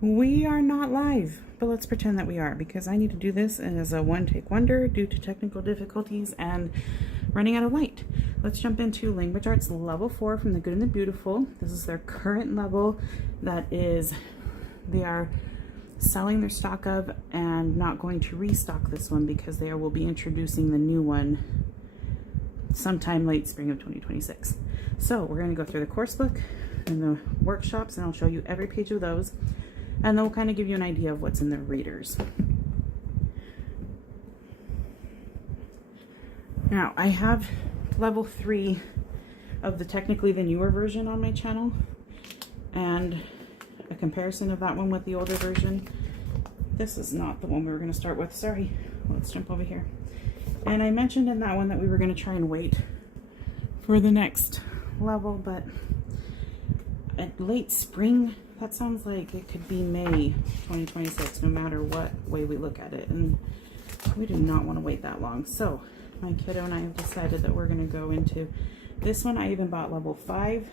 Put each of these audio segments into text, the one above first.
We are not live, but let's pretend that we are, because I need to do this as a one-take wonder due to technical difficulties and running out of light. Let's jump into Language Arts Level 4 from The Good and the Beautiful. This is their current level that they are selling their stock of and not going to restock this one because they will be introducing the new one sometime late spring of 2026. So we're going to go through the course book and the workshops, and I'll show you every page of those. And they'll kind of give you an idea of what's in their readers. Now, I have level 3 of technically the newer version on my channel, and a comparison of that one with the older version. This is not the one we were going to start with. Sorry. Let's jump over here. And I mentioned in that one that we were going to try and wait for the next level, but at late spring, that sounds like it could be May 2026, no matter what way we look at it. And we do not want to wait that long. So my kiddo and I have decided that we're going to go into this one. I even bought level 5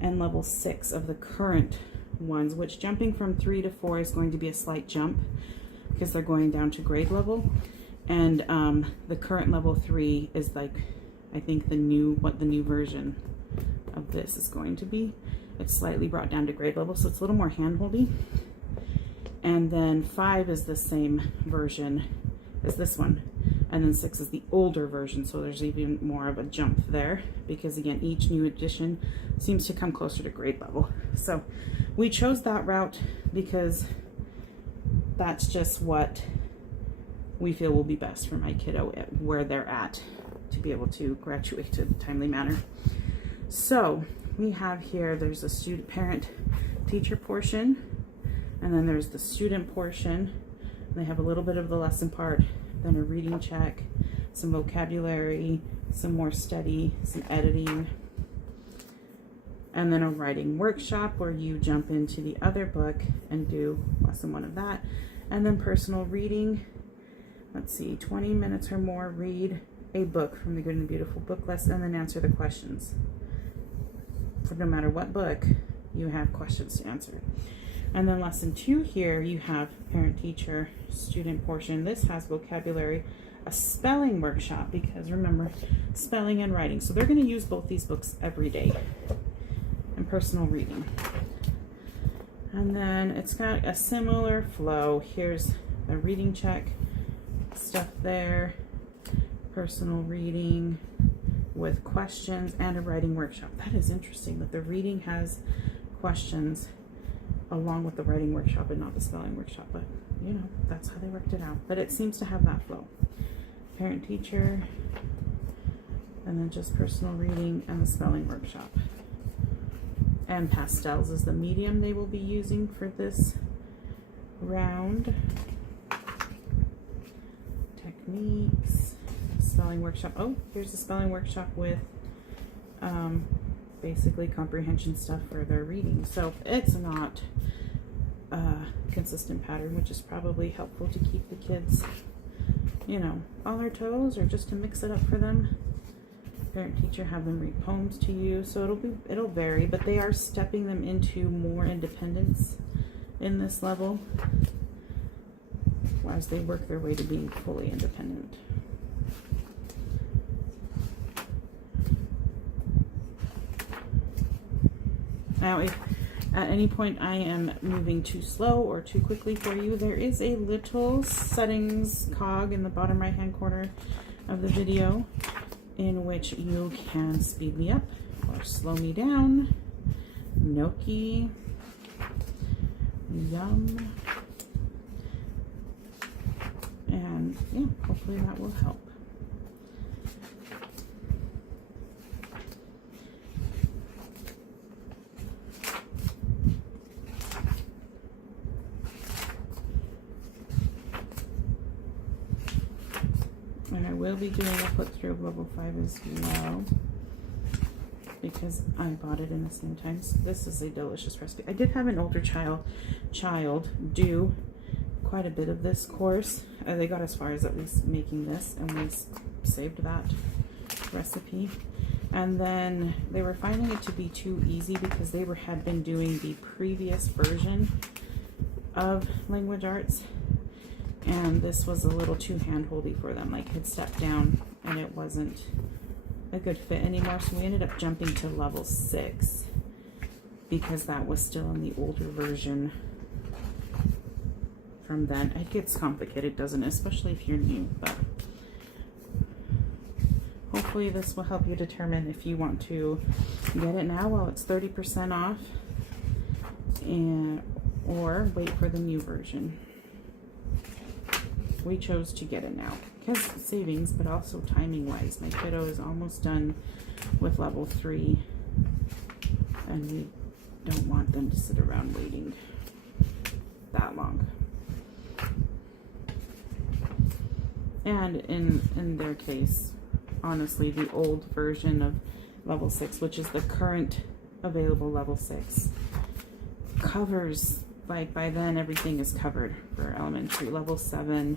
and level 6 of the current ones, which jumping from 3 to 4 is going to be a slight jump because they're going down to grade level. And the current level 3 is like, I think what the new version of this is going to be. It's slightly brought down to grade level, so it's a little more hand-holdy. And then 5 is the same version as this one. And then 6 is the older version, so there's even more of a jump there because, again, each new edition seems to come closer to grade level. So we chose that route because that's just what we feel will be best for my kiddo at where they're at to be able to graduate in a timely manner. So we have here, there's a student, parent, teacher portion, and then there's the student portion. They have a little bit of the lesson part, then a reading check, some vocabulary, some more study, some editing, and then a writing workshop where you jump into the other book and do lesson 1 of that, and then personal reading. Let's see, 20 minutes or more, read a book from the Good and the Beautiful book list, and then answer the questions. So no matter what book, you have questions to answer. And then lesson 2 here, you have parent, teacher, student portion. This has vocabulary, a spelling workshop, because remember, spelling and writing. So they're going to use both these books every day. And personal reading. And then it's got a similar flow. Here's a reading check, stuff there, personal reading with questions, and a writing workshop. That is interesting that the reading has questions along with the writing workshop and not the spelling workshop, but you know, that's how they worked it out. But it seems to have that flow. Parent, teacher, and then just personal reading and the spelling workshop. And pastels is the medium they will be using for this round. Techniques, spelling workshop. Oh, here's the spelling workshop with basically comprehension stuff for their reading. So it's not a consistent pattern, which is probably helpful to keep the kids, you know, on their toes, or just to mix it up for them. Parent, teacher, have them read poems to you. So it'll vary, but they are stepping them into more independence in this level as they work their way to being fully independent. Now, if at any point I am moving too slow or too quickly for you, there is a little settings cog in the bottom right hand corner of the video in which you can speed me up or slow me down. Gnocchi. Yum. And yeah, hopefully that will help. And I will be doing a flip through of level 5 as well, because I bought it in the same time. So this is a delicious recipe. I did have an older child do quite a bit of this course. They got as far as at least making this, and we saved that recipe. And then they were finding it to be too easy because they had been doing the previous version of language arts, and this was a little too hand-holdy for them. Like, had stepped down and it wasn't a good fit anymore, so we ended up jumping to level 6 because that was still in the older version from then. It gets complicated, doesn't it? Especially if you're new, but hopefully this will help you determine if you want to get it now while it's 30% off, or wait for the new version. We chose to get it now because savings, but also timing wise. My kiddo is almost done with level 3 and we don't want them to sit around waiting that long. And in their case, honestly, the old version of level 6, which is the current available level 6, covers, like, by then everything is covered for elementary. Level 7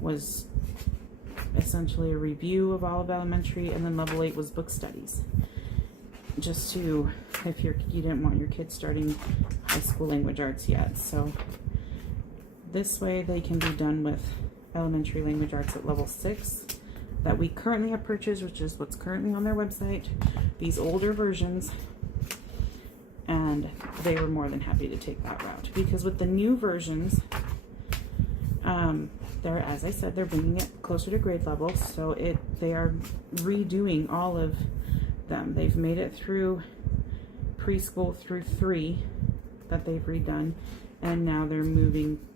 was essentially a review of all of elementary, and then level 8 was book studies, just to, if you didn't want your kids starting high school language arts yet. So this way they can be done with elementary language arts at level 6 that we currently have purchased, which is what's currently on their website, these older versions, and they were more than happy to take that route, because with the new versions, they're, as I said, they're bringing it closer to grade level, so they are redoing all of them. They've made it through preschool through 3 that they've redone, and now they're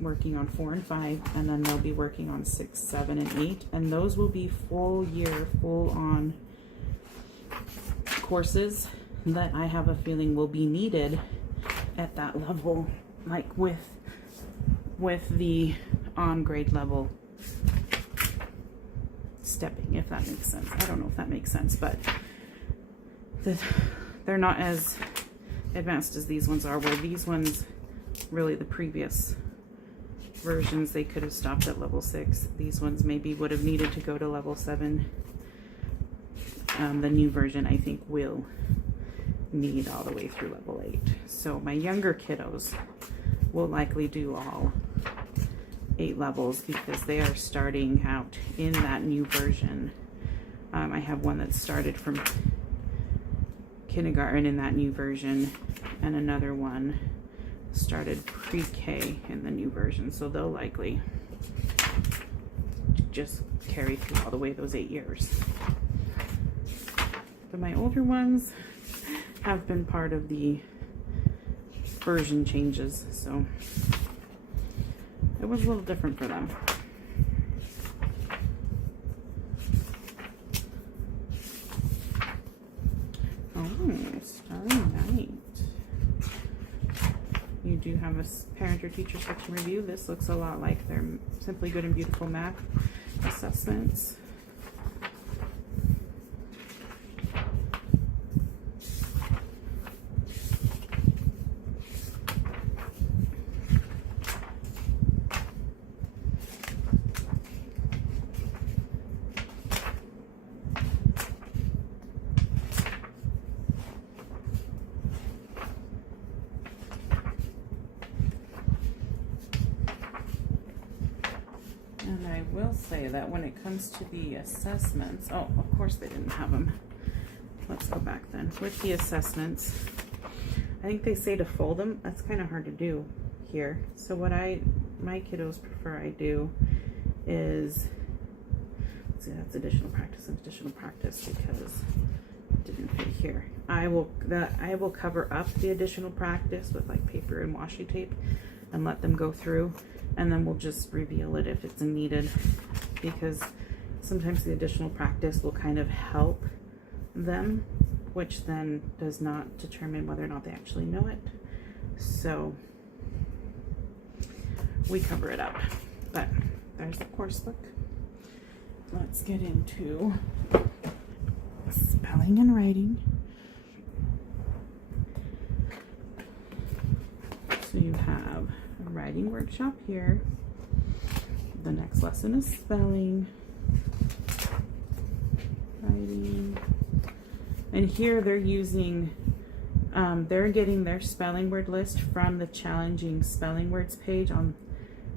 working on 4 and 5, and then they'll be working on 6, 7, and 8, and those will be full year, full on courses that I have a feeling will be needed at that level, like with the on grade level stepping, if that makes sense. I don't know if that makes sense, but they're not as advanced as these ones are, where these ones, really the previous versions, they could have stopped at level 6. These ones maybe would have needed to go to level 7. The new version, I think, will need all the way through level 8. So my younger kiddos will likely do all 8 levels because they are starting out in that new version. I have one that started from kindergarten in that new version, and another one started pre-K in the new version, so they'll likely just carry through all the way those 8 years. But my older ones have been part of the version changes, so it was a little different for them. Oh, Starry Night. You do have a parent or teacher section review. This looks a lot like their Simply Good and Beautiful math assessments. And I will say that when it comes to the assessments, oh, of course they didn't have them. Let's go back then. With the assessments, I think they say to fold them. That's kind of hard to do here. So what my kiddos prefer I do is, let's see, that's additional practice and additional practice because it didn't fit here. I will cover up the additional practice with like paper and washi tape and let them go through, and then we'll just reveal it if it's needed, because sometimes the additional practice will kind of help them, which then does not determine whether or not they actually know it. So we cover it up. But there's the course book. Let's get into spelling and writing. So you have a writing workshop here. The next lesson is spelling, writing, and here they're using They're getting their spelling word list from the challenging spelling words page on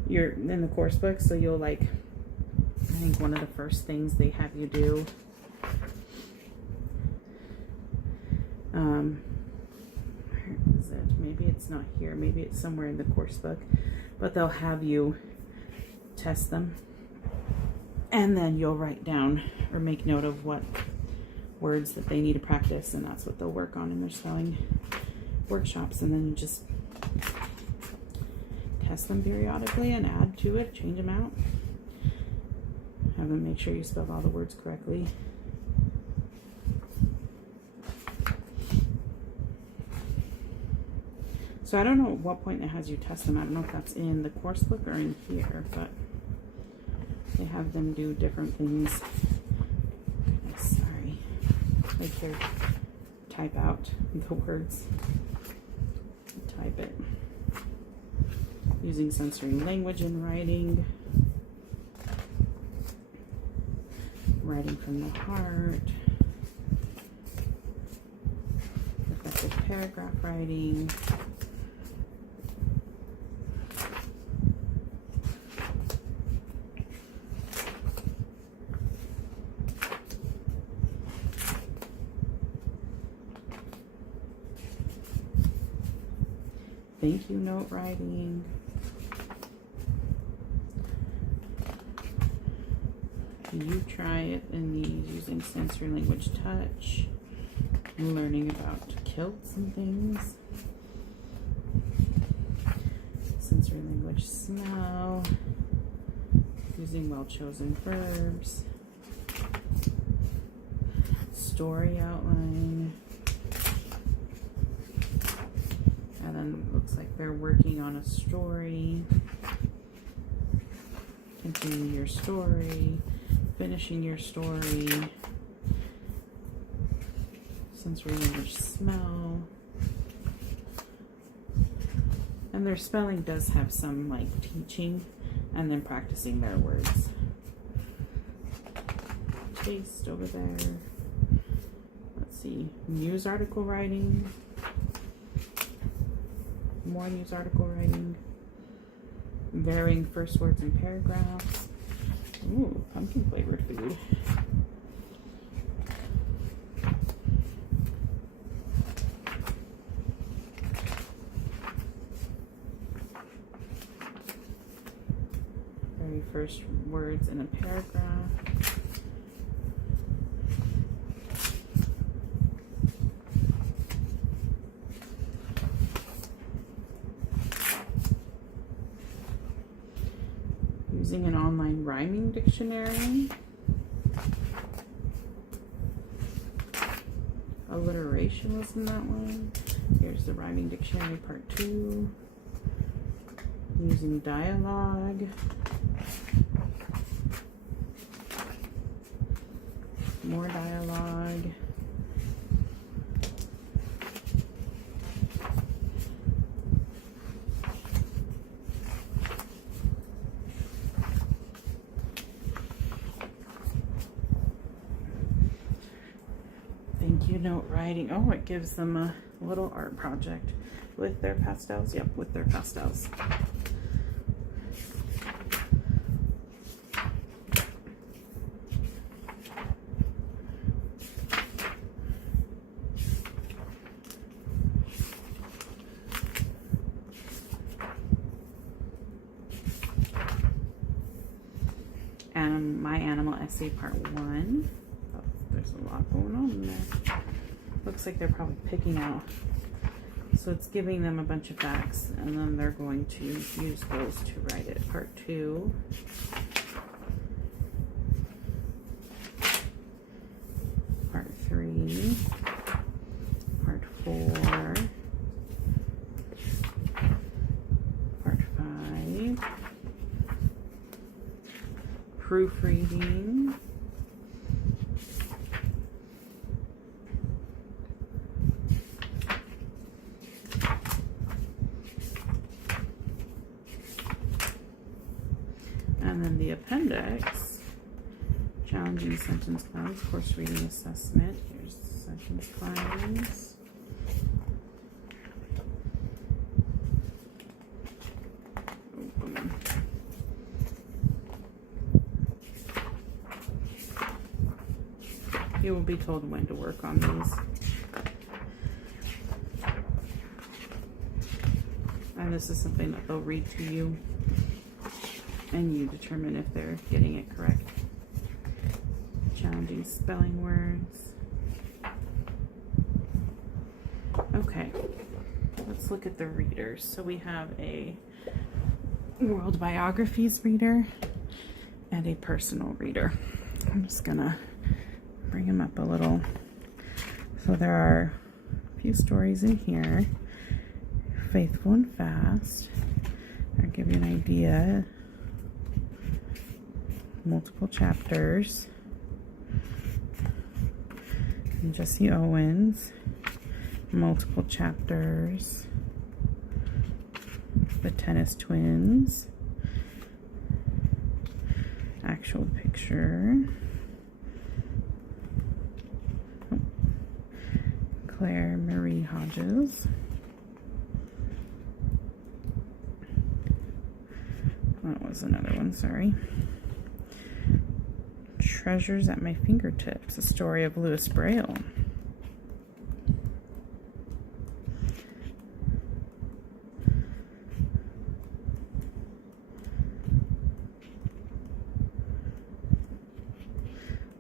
in the course book. So you'll like, I think one of the first things they have you do, where is it? Maybe it's not here. Maybe it's somewhere in the course book, but they'll have you test them, and then you'll write down or make note of what words that they need to practice, and that's what they'll work on in their spelling workshops. And then you just test them periodically and add to it, change them out, have them make sure you spell all the words correctly. So I don't know at what point it has you test them. I don't know if that's in the course book or in here, but they have them do different things. Sorry, like they type out the words, type it using sensory language and writing, writing from the heart, effective paragraph writing, thank you note writing, you try it in these using sensory language touch, and learning about kilts and things, sensory language smell, using well chosen verbs, story outline. And then it looks like they're working on a story, continuing your story, finishing your story, sensory language smell. And their spelling does have some like teaching and then practicing their words. Taste over there. Let's see, news article writing. More news article writing, varying first words and paragraphs. Ooh, pumpkin flavored food. Very first words in a paragraph. Using an online rhyming dictionary. Alliteration was in that one. Here's the rhyming dictionary part 2. Using dialogue. More dialogue. Note writing. Oh, it gives them a little art project with their pastels. Yep, with their pastels. And my animal essay part 1. Oh, there's a lot going on in there. Looks like they're probably picking out. So it's giving them a bunch of facts, and then they're going to use those to write it. Part 2. Part 3. Part 4. Part 5. Proofreading. And then the appendix, challenging sentence plans, course reading assessment. Here's sentence plans. You will be told when to work on these. And this is something that they'll read to you, and you determine if they're getting it correct. Challenging spelling words. Okay, let's look at the readers. So we have a World Biographies Reader and a Personal Reader. I'm just gonna bring them up a little. So there are a few stories in here. Faithful and Fast. I'll give you an idea. Multiple chapters. And Jesse Owens. Multiple chapters. The Tennis Twins. Actual picture. Oh. Claire Marie Hodges. That was another one, sorry. Treasures at My Fingertips, a story of Louis Braille.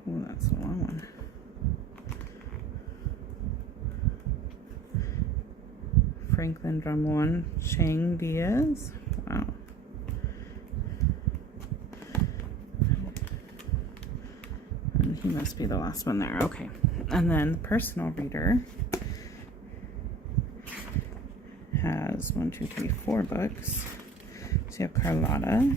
Oh, that's a long one. Franklin Drummond, Chang Diaz. Wow. And he must be the last one there. Okay. And then the Personal Reader has 1, 2, 3, 4 books. So you have Carlotta.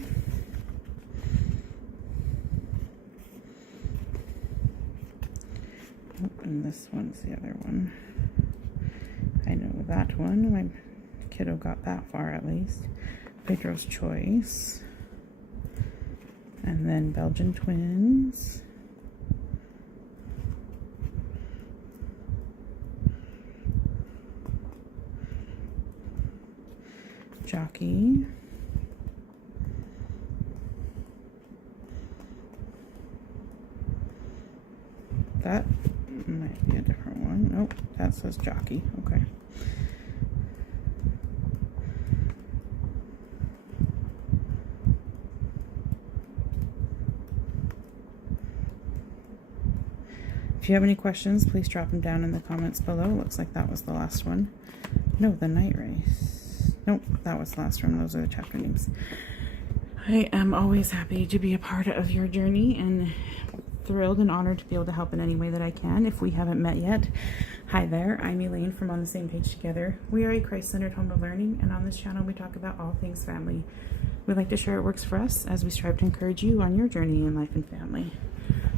Oh, and this one's the other one. I know that one. My kiddo got that far at least. Pedro's Choice. And then Belgian Twins. Jockey. That might be a different one. Nope, that says Jockey. Okay. If you have any questions, please drop them down in the comments below. Looks like that was the last one. No, the Night Race. Nope, that was the last one. Those are the chapter names. I am always happy to be a part of your journey and thrilled and honored to be able to help in any way that I can. If we haven't met yet, hi there, I'm Elaine from On the Same Page Together. We are a Christ-centered home of learning, and on this channel we talk about all things family. We like to share what works for us as we strive to encourage you on your journey in life and family.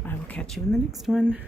I will catch you in the next one.